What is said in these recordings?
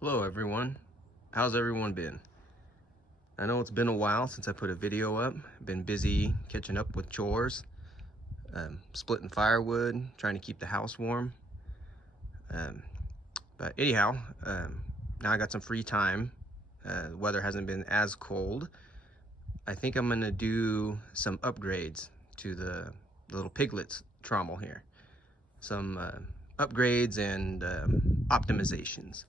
Hello everyone, how's everyone been? I know it's been a while since I put a video up. I've been busy catching up with chores, splitting firewood, trying to keep the house warm. But anyhow, now I got some free time. The weather hasn't been as cold. I think I'm gonna do some upgrades to the little Piglet's Trommel here. Some upgrades and optimizations.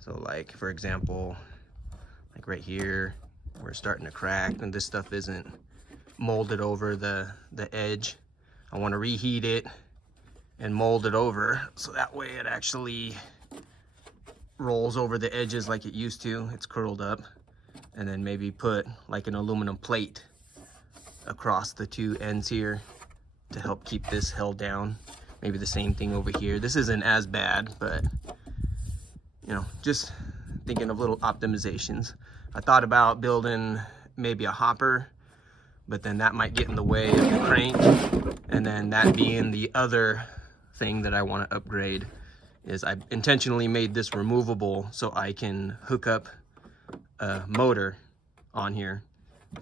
So like, for example, like right here, we're starting to crack and this stuff isn't molded over the edge. I want to reheat it and mold it over so that way it actually rolls over the edges like it used to. It's curled up. And then maybe put like an aluminum plate across the two ends here to help keep this held down. Maybe the same thing over here. This isn't as bad, but you know, just thinking of little optimizations. I thought about building maybe a hopper, but then that might get in the way of the crank. And then that being the other thing that I want to upgrade is I intentionally made this removable so I can hook up a motor on here,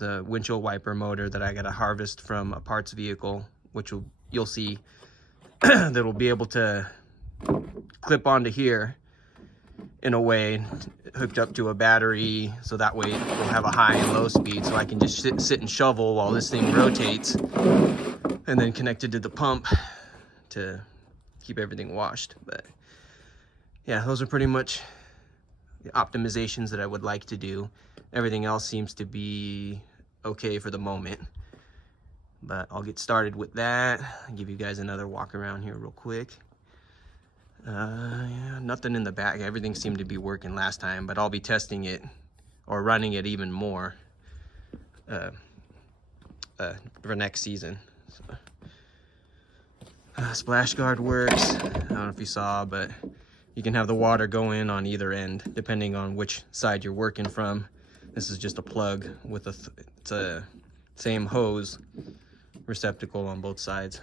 the windshield wiper motor that I got to harvest from a parts vehicle, which you'll see that'll be able to clip onto here in a way hooked up to a battery, so that way we'll have a high and low speed, so I can just sit and shovel while this thing rotates, and then connected to the pump to keep everything washed. But yeah, those are pretty much the optimizations that I would like to do. Everything else seems to be okay for the moment, but I'll get started with that. I'll give you guys another walk around here real quick. Yeah, nothing in the back. Everything seemed to be working last time, but I'll be testing it or running it even more for next season. So, splash guard works. I don't know if you saw, but you can have the water go in on either end depending on which side you're working from. This is just a plug with it's a same hose receptacle on both sides.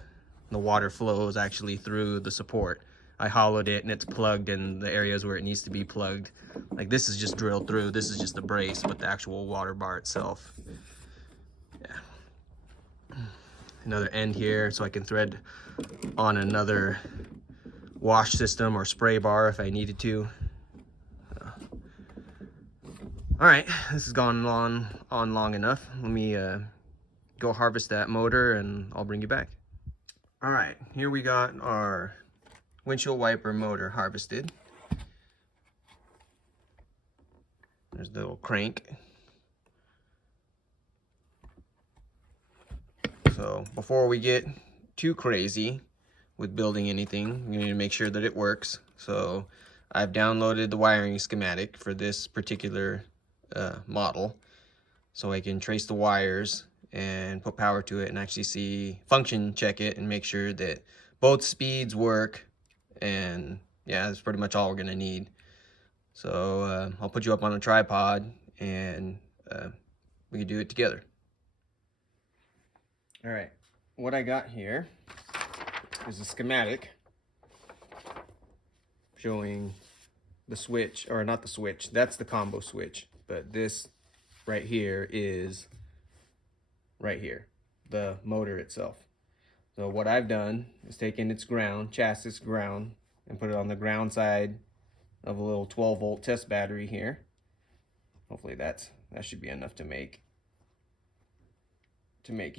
The water flows actually through the support. I hollowed it and it's plugged in the areas where it needs to be plugged. Like this is just drilled through. This is just the brace, but the actual water bar itself. Yeah. Another end here so I can thread on another wash system or spray bar if I needed to. All right, this has gone on long enough. Let me go harvest that motor and I'll bring you back. All right, here we got our windshield wiper motor harvested. There's the little crank. So before we get too crazy with building anything, you need to make sure that it works. So I've downloaded the wiring schematic for this particular model, so I can trace the wires and put power to it and actually see function check it and make sure that both speeds work. And yeah, that's pretty much all we're gonna need. So I'll put you up on a tripod and we can do it together. All right, what I got here is a schematic showing the switch, or not the switch, that's the combo switch, but this right here is right here, the motor itself. So what I've done is taken its ground, chassis ground, and put it on the ground side of a little 12-volt test battery here. Hopefully that should be enough to make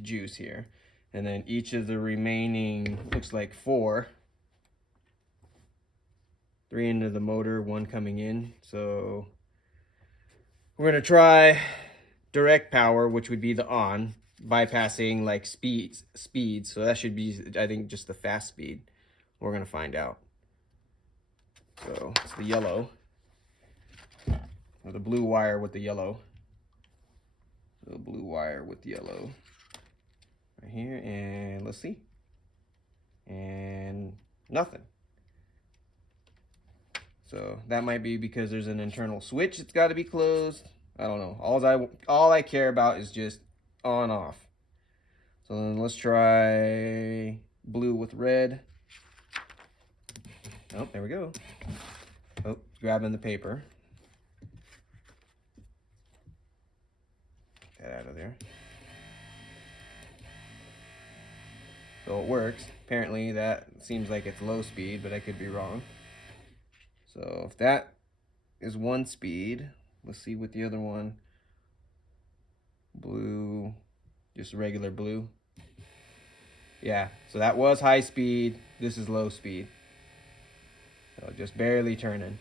juice here. And then each of the remaining, looks like 4, 3 into the motor, 1 coming in. So we're gonna try direct power, which would be the on, bypassing like speeds. So that should be, I think, just the fast speed. We're gonna find out. So it's the yellow, or the blue wire with the yellow. The blue wire with yellow right here, and let's see. And nothing. So that might be because there's an internal switch. It's got to be closed. I don't know. All I care about is just on off. So then let's try blue with red. Oh, there we go. Oh, grabbing the paper. Get that out of there. So it works. Apparently that seems like it's low speed, but I could be wrong. So if that is one speed, let's see what the other one. Blue, just regular blue. Yeah, so that was high speed. This is low speed. So just barely turning.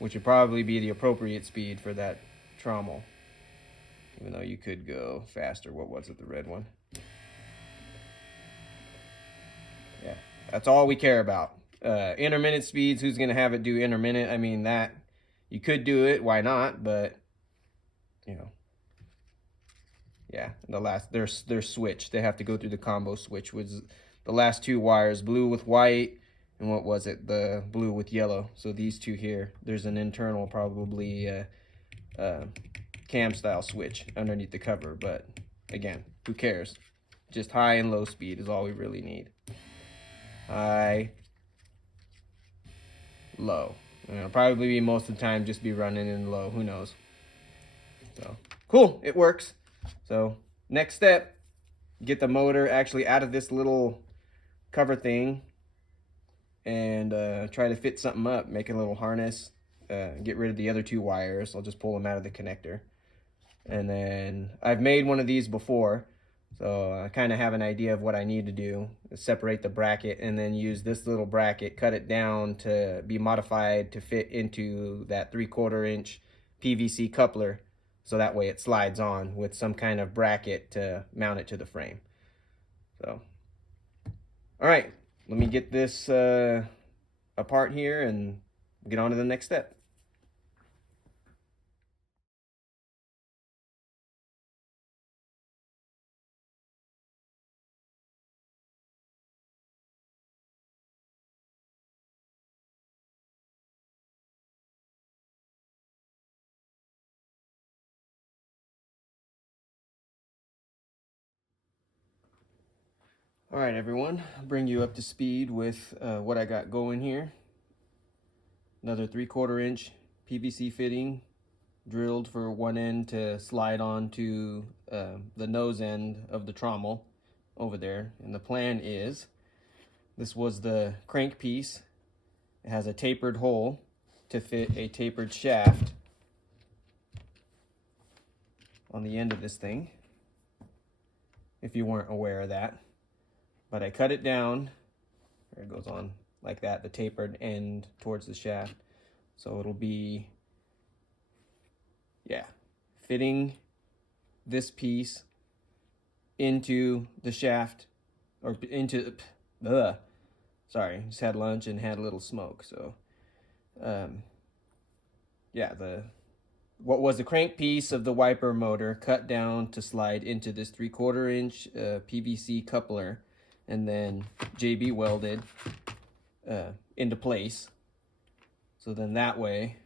Which would probably be the appropriate speed for that trommel. Even though you could go faster. What was it, the red one? Yeah, that's all we care about. Intermittent speeds, who's going to have it do intermittent? I mean, that, you could do it, why not? But, you know, yeah, their switch. They have to go through the combo switch, was the last two wires, blue with white, and what was it? The blue with yellow. So these two here, there's an internal probably cam style switch underneath the cover, but again, who cares? Just high and low speed is all we really need. High, low. And it'll probably be most of the time just be running in low, who knows. So cool, it works. So next step, get the motor actually out of this little cover thing and try to fit something up, make a little harness, get rid of the other two wires. I'll just pull them out of the connector. And then I've made one of these before, so I kind of have an idea of what I need to do. Separate the bracket and then use this little bracket, cut it down to be modified to fit into that 3/4 inch PVC coupler, so that way it slides on with some kind of bracket to mount it to the frame. So, all right, let me get this apart here and get on to the next step. All right, everyone, I'll bring you up to speed with what I got going here. Another 3/4 inch PVC fitting drilled for one end to slide onto the nose end of the trommel over there. And the plan is, this was the crank piece. It has a tapered hole to fit a tapered shaft on the end of this thing, if you weren't aware of that. But I cut it down, it goes on like that, the tapered end towards the shaft. So it'll be, yeah, fitting this piece into the shaft, or into, sorry, just had lunch and had a little smoke. So, yeah, what was the crank piece of the wiper motor cut down to slide into this 3/4 inch PVC coupler, and then JB welded into place. So then that way,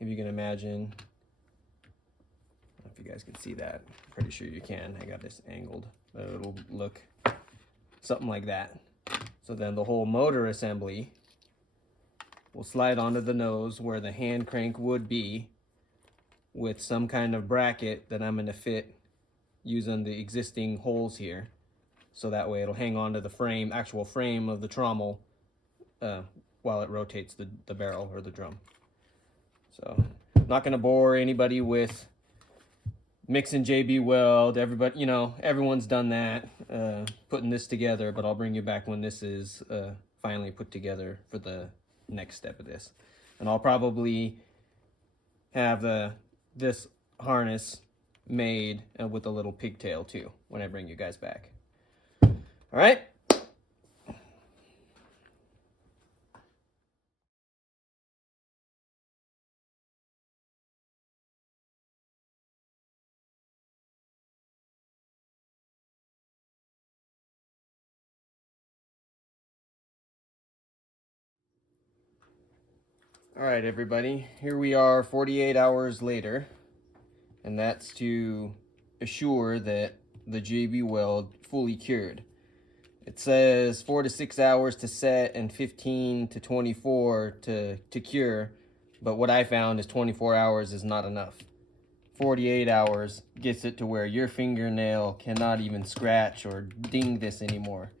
if you can imagine, I don't know if you guys can see that, I'm pretty sure you can, I got this angled, but it'll look something like that. So then the whole motor assembly will slide onto the nose where the hand crank would be, with some kind of bracket that I'm going to fit using the existing holes here. So that way it'll hang on to the frame, actual frame of the trommel while it rotates the barrel or the drum. So I'm not going to bore anybody with mixing JB weld. Everybody, you know, everyone's done that, putting this together, but I'll bring you back when this is finally put together for the next step of this. And I'll probably have this harness made with a little pigtail too when I bring you guys back. All right. All right, everybody, here we are 48 hours later, and that's to assure that the JB weld fully cured. It says 4 to 6 hours to set and 15 to 24 to cure. But what I found is 24 hours is not enough. 48 hours gets it to where your fingernail cannot even scratch or ding this anymore.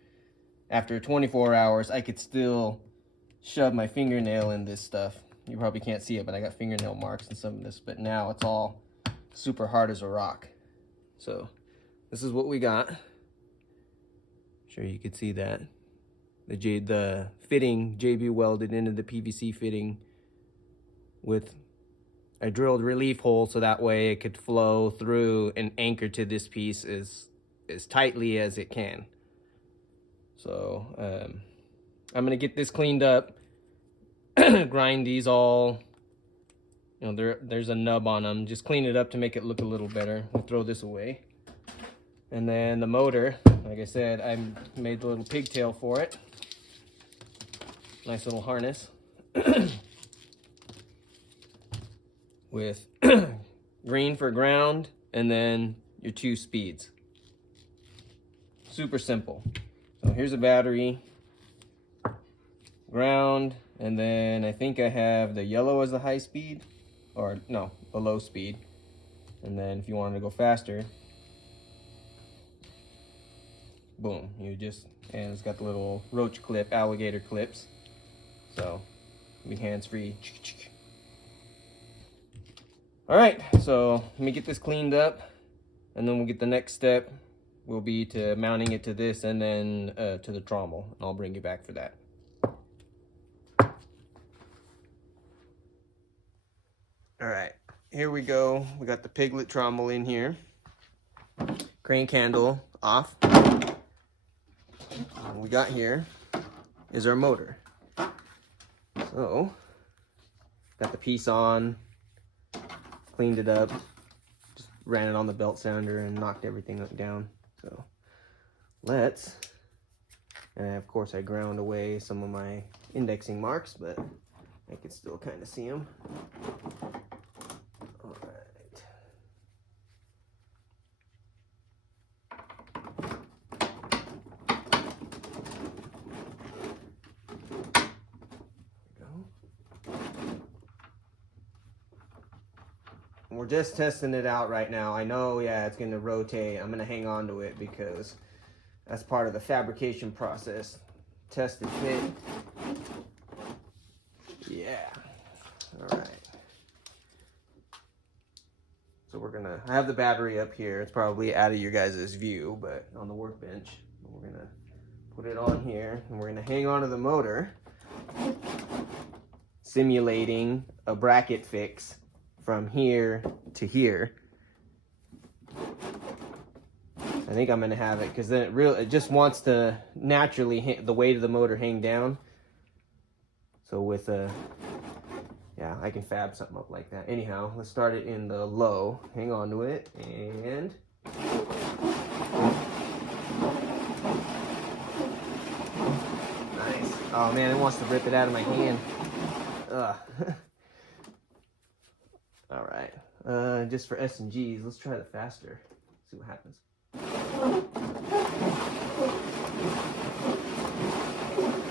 After 24 hours, I could still shove my fingernail in this stuff. You probably can't see it, but I got fingernail marks in some of this. But now it's all super hard as a rock. So this is what we got. Sure you could see that. The fitting JB welded into the PVC fitting with a drilled relief hole so that way it could flow through and anchor to this piece as tightly as it can. So I'm gonna get this cleaned up, grind these all, you know, there's a nub on them, just clean it up to make it look a little better. We'll throw this away. And then the motor, like I said, I made the little pigtail for it. Nice little harness. With green for ground and then your 2 speeds. Super simple. So here's a battery, ground, and then I think I have the yellow as the high speed, or no, the low speed. And then if you wanted to go faster, boom, and it's got the little roach clip, alligator clips. So, be hands-free. All right, so let me get this cleaned up, and then we'll get the next step will be to mounting it to this and then to the trommel, and I'll bring you back for that. All right, here we go. We got the Piglet trommel in here. Crank handle off. What we got here is our motor. So, got the piece on, cleaned it up, just ran it on the belt sounder and knocked everything down. So let's, and of course I ground away some of my indexing marks, but I can still kind of see them. All right. We're just testing it out right now. I know, yeah, it's gonna rotate. I'm gonna hang on to it because that's part of the fabrication process. Test and fit. Yeah. All right. So I have the battery up here. It's probably out of your guys' view, but on the workbench. We're gonna put it on here and we're gonna hang on to the motor, simulating a bracket fix from here to here. I think I'm gonna have it because then it just wants to naturally the weight of the motor hang down. So with yeah, I can fab something up like that. Anyhow, let's start it in the low. Hang on to it and nice. Oh man, it wants to rip it out of my hand. Ugh. All right, just for S and G's, let's try the faster. See what happens.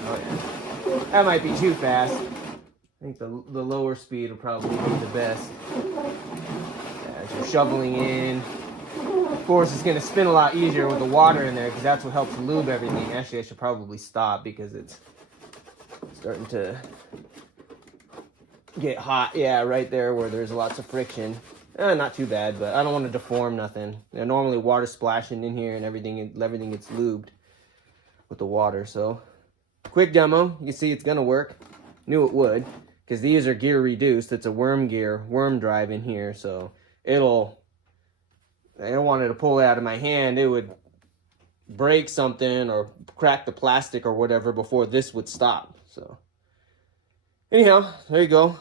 Oh yeah, that might be too fast. I think the lower speed will probably be the best. Yeah, as you're shoveling in, of course, it's gonna spin a lot easier with the water in there because that's what helps lube everything. Actually, I should probably stop because it's starting to get hot. Yeah, right there where there's lots of friction. Not too bad, but I don't want to deform nothing. Normally water splashing in here and everything gets lubed with the water. So quick demo. You see it's gonna work. Knew it would because these are gear reduced. It's a worm drive in here, so I don't want it to pull it out of my hand. It would break something or crack the plastic or whatever before this would stop. So anyhow, there you go.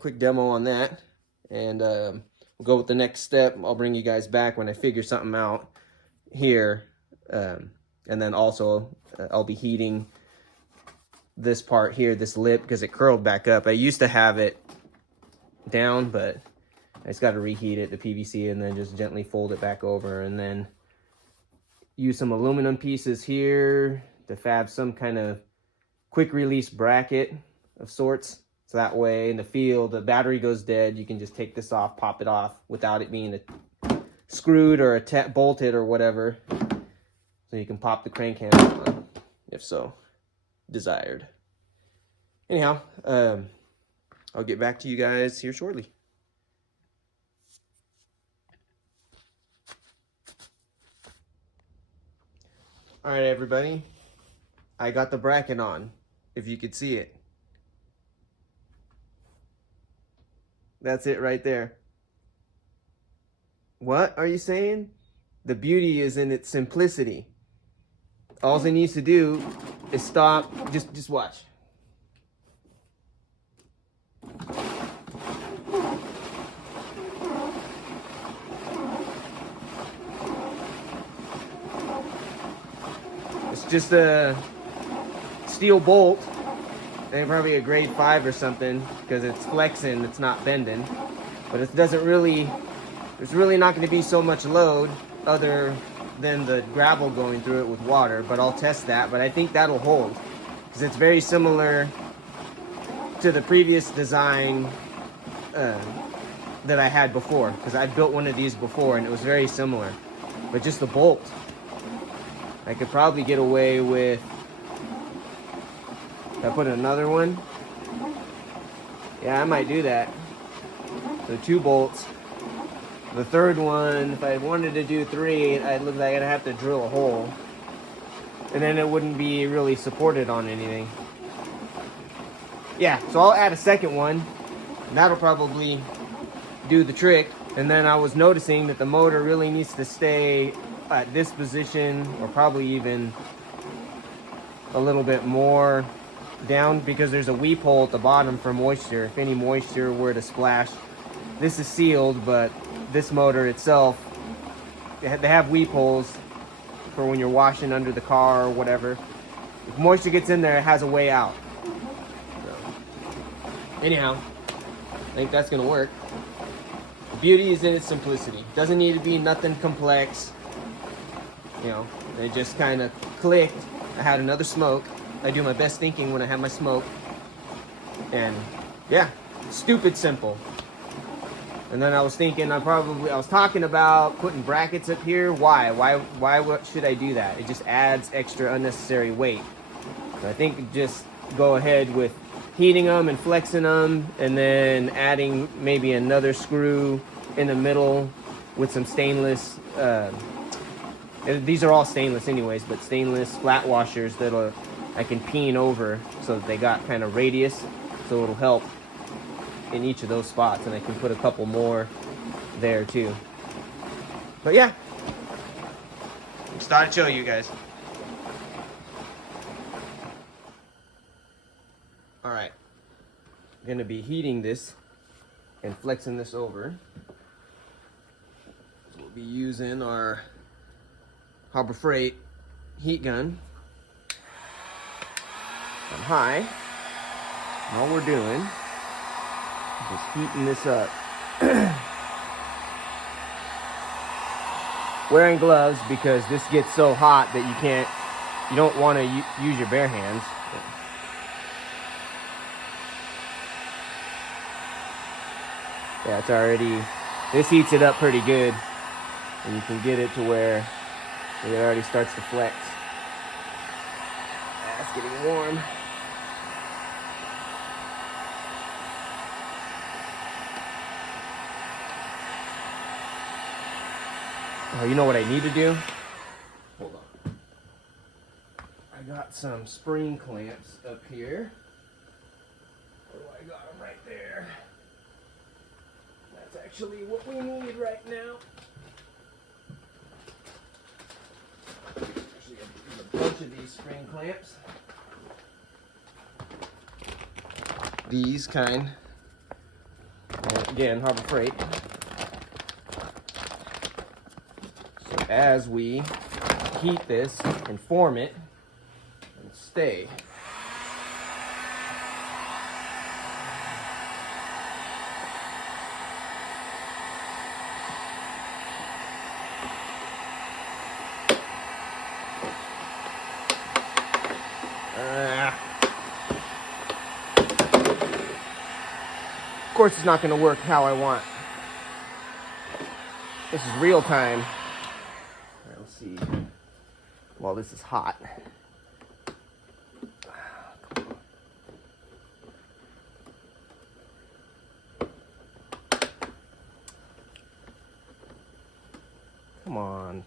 Quick demo on that. And we'll go with the next step. I'll bring you guys back when I figure something out here. And then also I'll be heating this part here, this lip, because it curled back up. I used to have it down, but I just got to reheat it, the PVC, and then just gently fold it back over. And then use some aluminum pieces here to have some kind of quick release bracket of sorts. So that way in the field, the battery goes dead, you can just take this off, pop it off without it being screwed or bolted or whatever. So you can pop the crank handle on if so desired. Anyhow, I'll get back to you guys here shortly. All right, everybody. I got the bracket on, if you could see it. That's it right there. What are you saying? The beauty is in its simplicity. All it needs to do is stop. Just watch. It's just a steel bolt, and probably a grade 5 or something, because it's flexing, it's not bending. But it doesn't really, there's really not going to be so much load other than the gravel going through it with water. But I'll test that. But I think that'll hold, because it's very similar to the previous design that I had before, because I built one of these before and it was very similar. But just the bolt, I could probably get away with, if I put another one, yeah, I might do that. So 2 bolts. The third one, if I wanted to do 3, I'd look like I'd have to drill a hole, and then it wouldn't be really supported on anything. Yeah, so I'll add a second one, and that'll probably do the trick. And then I was noticing that the motor really needs to stay at this position, or probably even a little bit more down, because there's a weep hole at the bottom for moisture. If any moisture were to splash, this is sealed, but this motor itself, they have weep holes for when you're washing under the car or whatever. If moisture gets in there, it has a way out. So, anyhow, I think that's gonna work. The beauty is in its simplicity. Doesn't need to be nothing complex. You know, it just kind of clicked. I had another smoke. I do my best thinking when I have my smoke. And yeah, stupid simple. And then I was thinking, I was talking about putting brackets up here. Why should I do that? It just adds extra unnecessary weight. So I think just go ahead with heating them and flexing them, and then adding maybe another screw in the middle with some stainless, these are all stainless anyways, but stainless flat washers that I can peen over so that they got kind of radius, so it'll help in each of those spots, and I can put a couple more there too. But yeah, just thought I'd show you guys. All right, I'm gonna be heating this and flexing this over. So we'll be using our Harbor Freight heat gun on high. And all we're doing, just heating this up. Wearing gloves because this gets so hot that you don't want to use your bare hands. Yeah, it's already, this heats it up pretty good, and you can get it to where it already starts to flex. Yeah, it's getting warm. Oh, you know what I need to do? Hold on. I got some spring clamps up here. Oh, I got them right there. That's actually what we need right now. Actually, there's a bunch of these spring clamps. These kind. And again, Harbor Freight. As we heat this and form it and stay. Of course, it's not going to work how I want. This is real time. All right, let's see. Well, this is hot. Come on.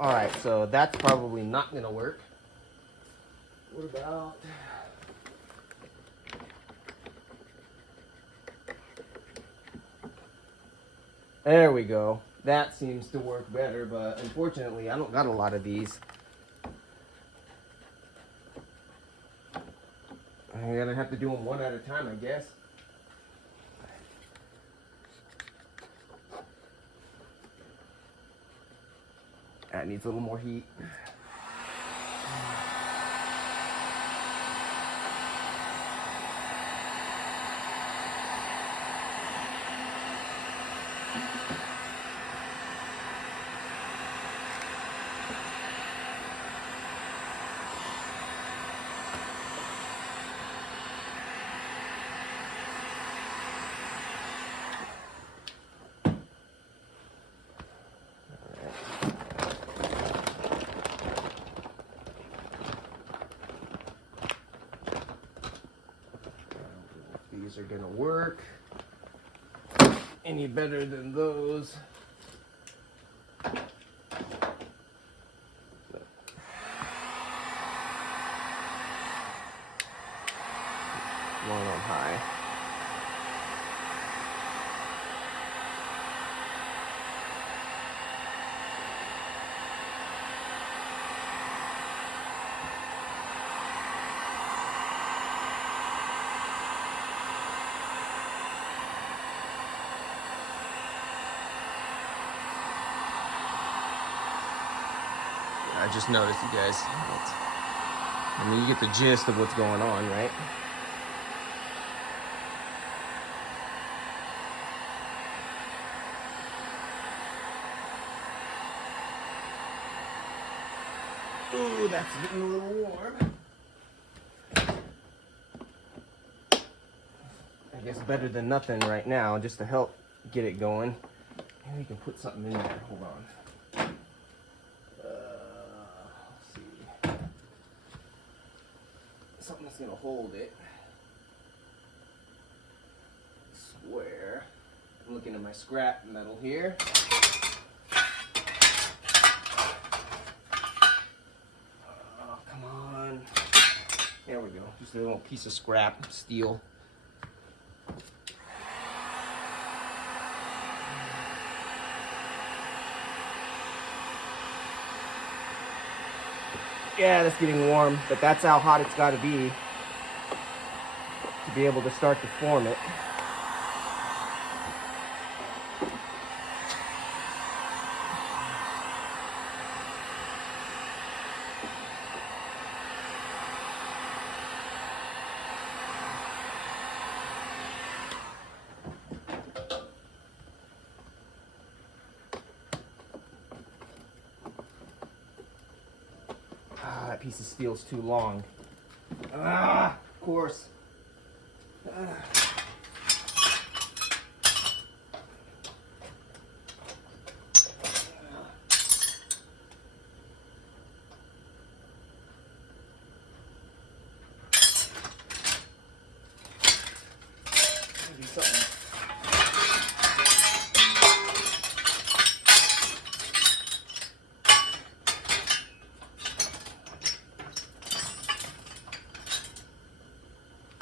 All right, so that's probably not going to work. What about... There we go. That seems to work better, but unfortunately, I don't got a lot of these. I'm gonna have to do them one at a time, I guess. That needs a little more heat. These are gonna work any better than those. One on high. I just noticed, you guys. I mean, you get the gist of what's going on, right? Ooh, that's getting a little warm. I guess better than nothing right now, just to help get it going. Maybe we can put something in there. Hold on. Something that's gonna hold it. Square. I'm looking at my scrap metal here. Oh, come on. There we go. Just a little piece of scrap steel. Yeah, that's getting warm, but that's how hot it's got to be able to start to form it. That piece of steel's too long. Of course. Maybe something.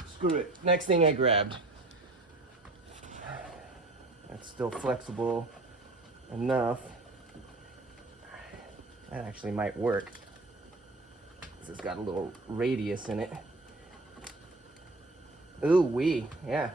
Screw it. Next thing I grabbed. That's still flexible enough. That actually might work. It's got a little radius in it. Ooh wee, yeah.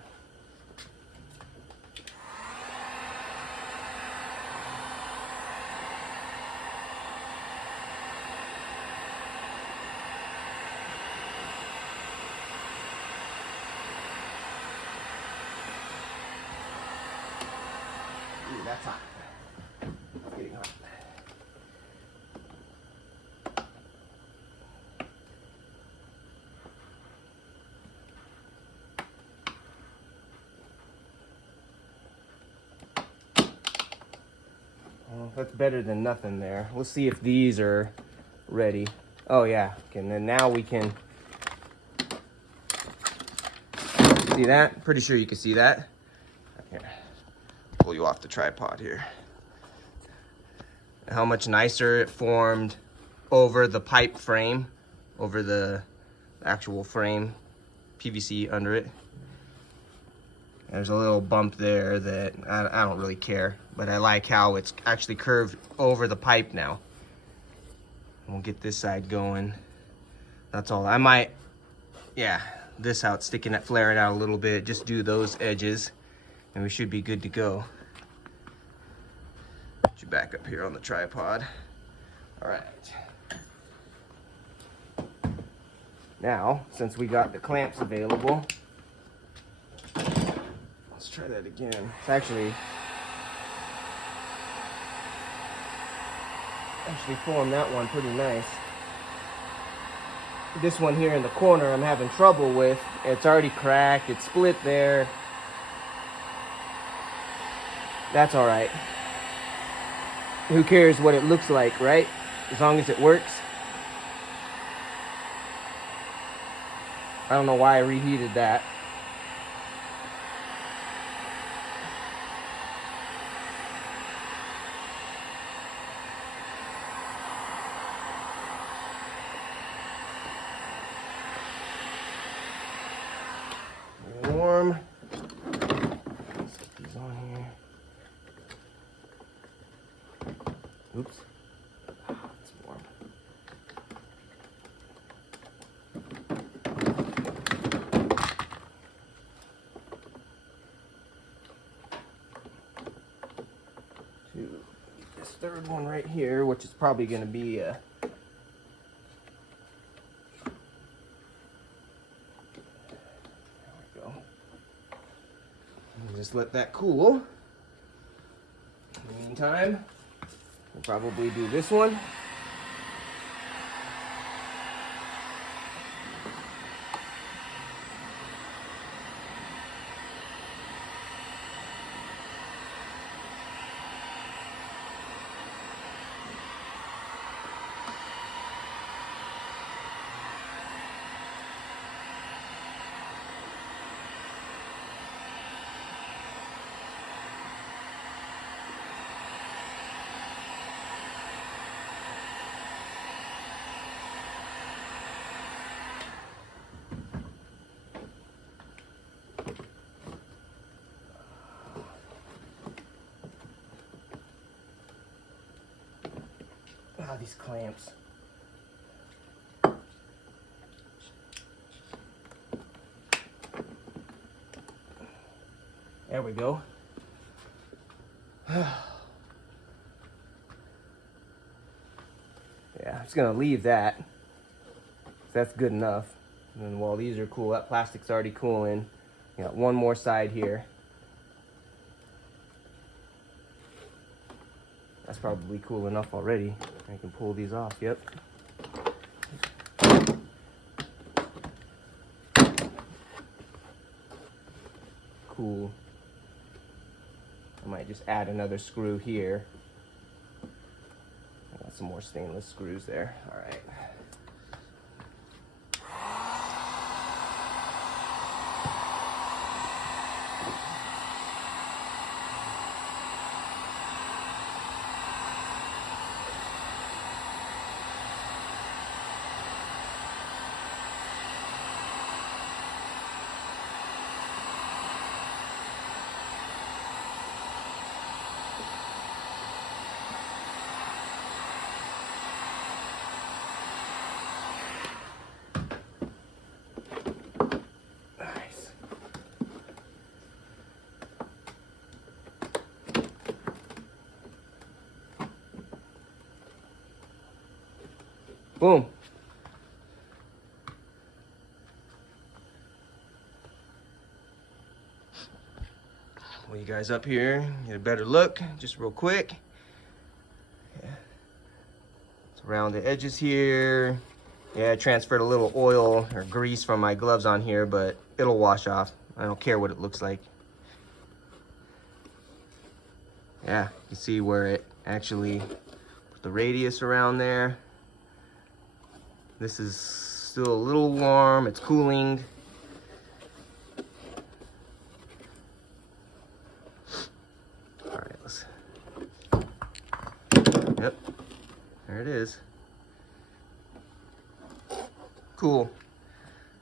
Ooh, that's hot. It's getting hot. Well, that's better than nothing there. We'll see if these are ready. Oh yeah, okay, and then now we can see that. Pretty sure you can see that. Here, pull you off the tripod here. How much nicer it formed over the pipe frame, over the actual frame, PVC under it. There's a little bump there that I don't really care, but I like how it's actually curved over the pipe now. We'll get this side going. That's all. I might, yeah, this out, sticking it, flaring out a little bit, just do those edges, and we should be good to go. Put you back up here on the tripod. All right. Now, since we got the clamps available, let's try that again. It's actually formed that one pretty nice. This one here in the corner I'm having trouble with. It's already cracked, it's split there. That's all right. Who cares what it looks like, right? As long as it works. I don't know why I reheated that. Warm. Let's get these on here. Oops. It's warm. This third one right here, which is probably going to be a just let that cool. In the meantime, we'll probably do this one. Ah, these clamps. There we go. Yeah, I'm just gonna leave that. That's good enough. And then while these are cool, that plastic's already cooling. You got one more side here. That's probably cool enough already. I can pull these off, yep. Cool. I might just add another screw here. I got some more stainless screws there. All right. Boom. Pull you guys up here, get a better look, just real quick. Yeah. It's around the edges here. Yeah, I transferred a little oil or grease from my gloves on here, but it'll wash off. I don't care what it looks like. Yeah, you see where it actually put the radius around there. This is still a little warm, it's cooling. All right, let's, yep, there it is. Cool.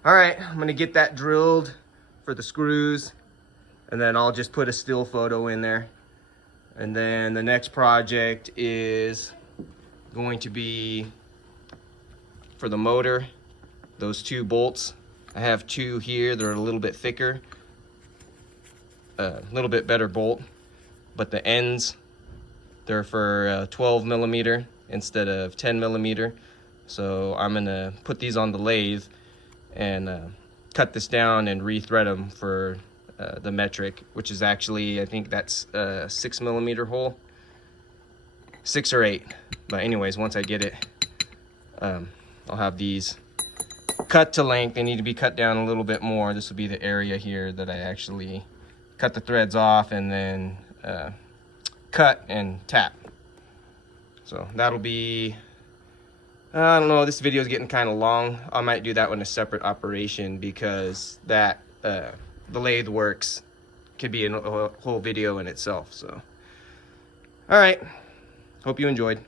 All right, I'm gonna get that drilled for the screws, and then I'll just put a still photo in there. And then the next project is going to be for the motor, those 2 bolts. I have 2 here, they're a little bit thicker, a little bit better bolt, but the ends, they're for 12 millimeter instead of 10 millimeter. So I'm gonna put these on the lathe and cut this down and re-thread them for the metric, which is actually, I think that's a 6 millimeter hole, 6 or 8. But anyways, once I get it, I'll have these cut to length. They need to be cut down a little bit more. This will be the area here that I actually cut the threads off and then cut and tap. So that'll be, I don't know, this video is getting kind of long. I might do that one a separate operation, because that the lathe works could be a whole video in itself. So all right, hope you enjoyed.